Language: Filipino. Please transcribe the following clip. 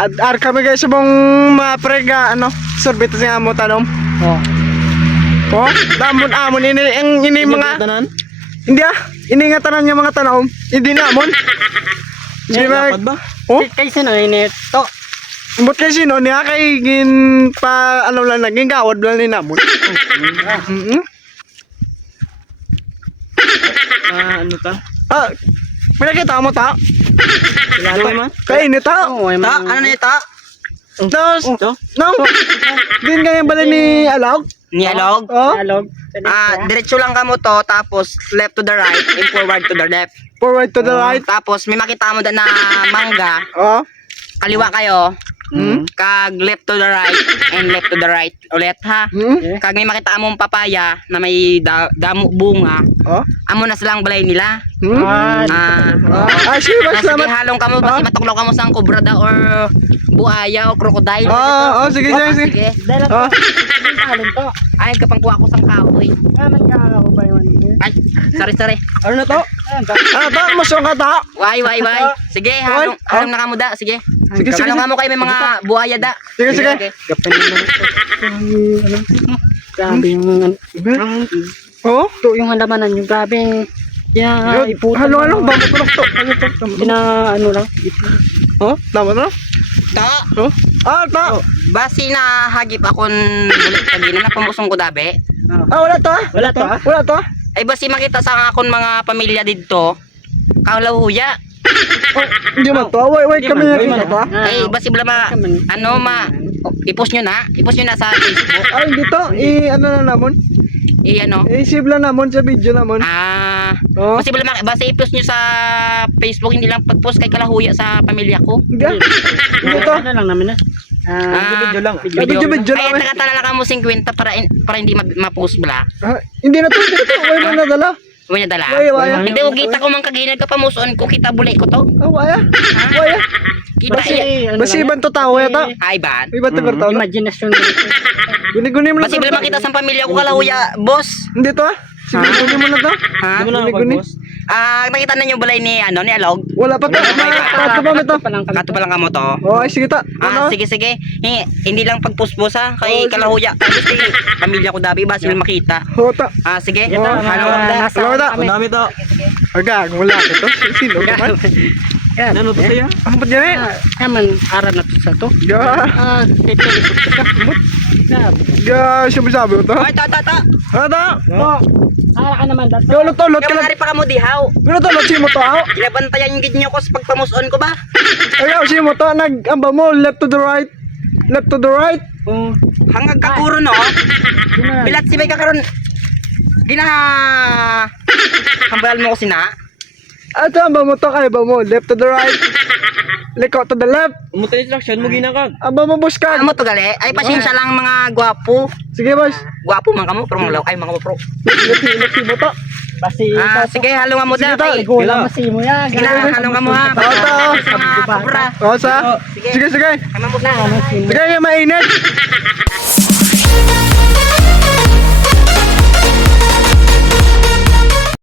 Ar kami guys subong maprega ano, sorbet sa amo tanom. Oh. Oh, damon amon ini mga tanan. hindi ini nga tanan nga mga tanom. Hindi namon. Sige ba? Oh, Kay sino ini to? imbot kay sino niya kay gin pa ano lang naging gawad lang ni namon. Ano ta? Pinakita mo ta? Kilala mo? Kay ini ta? Ta, ano na ita? Dos. To? No. Din ganyan bala ni Alog? Nialog. Oh, Diretso lang kamo to, tapos left to the right and forward to the left. forward to the right. Tapos may makita mo doon na mangga, Oh. kaliwa kayo. Hmm. Kag left to the right and left to the right ulit ha. Hmm. Kag may makita mong papaya na may damo bunga, Oh. amo na silang balay nila. Hmm. Sige, Sige salamat. halong kamo basi matuklaw kamo sang cobra da or buaya o crocodile. Sige, sige. Sige. Dahil Oh. talon to. Ay kapangkuha ko sang kahoy. Nagkakaroon ba yun? Ay, sorry. Ano na to? Ta, masong ka ta. Why. Sige, halong na kamo da. Sige. Sige, sige. Halong kamo kay may mga buaya da. Sige. Gapan naman ito. Grabe yung Oh. to yung handamanan yung grabe. Yeah, iputan. Halo, ba mo to? Ano lang. Oh, tama na. Ta, Oh. Ta. basi na hagip akon bulit kagina na pamusong ko dabe. Wala to. Wala to. Wala to. Ay basi makita sa akon mga pamilya didto. Kalahuya. Hindi man to. Wait kami nakita to. Ay basi bala i-post nyo na sa Facebook. Ay, dito. Ano na namon? Ano? I-save lang namon sa video namon. Oh. Basi i-post nyo sa Facebook, hindi lang pag-post kay kalahuya sa pamilya ko. Hindi. Dito. Ano lang namin na. Video lang. Video Ay, lang. nakatala lang kamo 50 para hindi ma-post bala. Hindi na to. Wala na nadala. Huwag niya dala. Waya. Hindi ko kita ko man kaginag ka pamuson ko kita buli ko to. Waya. Kita iya. Basi ibang to tao yata. Ay ban. Ibang to tao. Imagination. Guni-guni mo na. Basi bala makita sa pamilya ko kalahuya, boss. Hindi to. Guni mo na to. Ha? Guni-guni. Nakita na niyo balay ni ni Alog. Wala pa to. Pato pa mo to. Kato pa lang kamo to. Ay, sige ta. Sige. Hindi lang pagpuspos ha kay kalahuya. Kasi pamilya ko dabi ba sila makita. Hota. Sige. Halo ta. Nami to. Agag, wala ka to. Sino ka man? Ano to siya? Ang pa dyan Kaman aral na to sa to. Ito sabi mo to. Ay, ta. Hota. ka naman dato. Lot ka Kaya lang. mari pa kamo dihaw. Lot si mo to. Ginabantayan yung gid nyo ko sa pagpamuson ko ba? Ayaw, si mo to. Nag-amba mo. Left to the right. Left to the right. Hanggang kakuro no. Bilat si may kakaroon. Hambalan mo ko sina. At amba mo to. Kaya ba mo. Left to the right. Liko to the left. Umuto instruction mo ginakag. Amba mo boss ka. Ano mo to gali? Ay pasensya lang mga gwapo. Sige boss. Gwapo man kamo pero mga ay mga pro. Left mo to. Basi Sige halo nga mo da. Ay, Gula masimo ya. Sige na halo nga mo ha. Sige. Cobra. Sige. Ay mamot na. Sige, mainit.